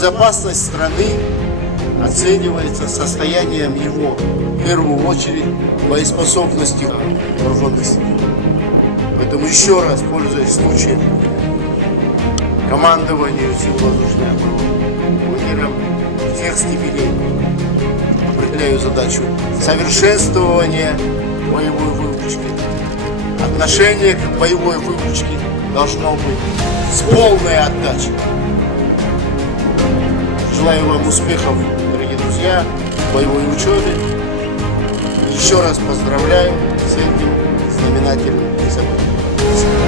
Безопасность страны оценивается состоянием его, в первую очередь, боеспособностью вооруженных сил. Поэтому еще раз, пользуясь случаем, командованию сил воздушной обороны, лидерам всех степеней определяю задачу совершенствования боевой выучки. Отношение к боевой выучке должно быть с полной отдачей. Желаю вам успехов, дорогие друзья, в боевой учебе. Еще раз поздравляю с этим знаменательным событием.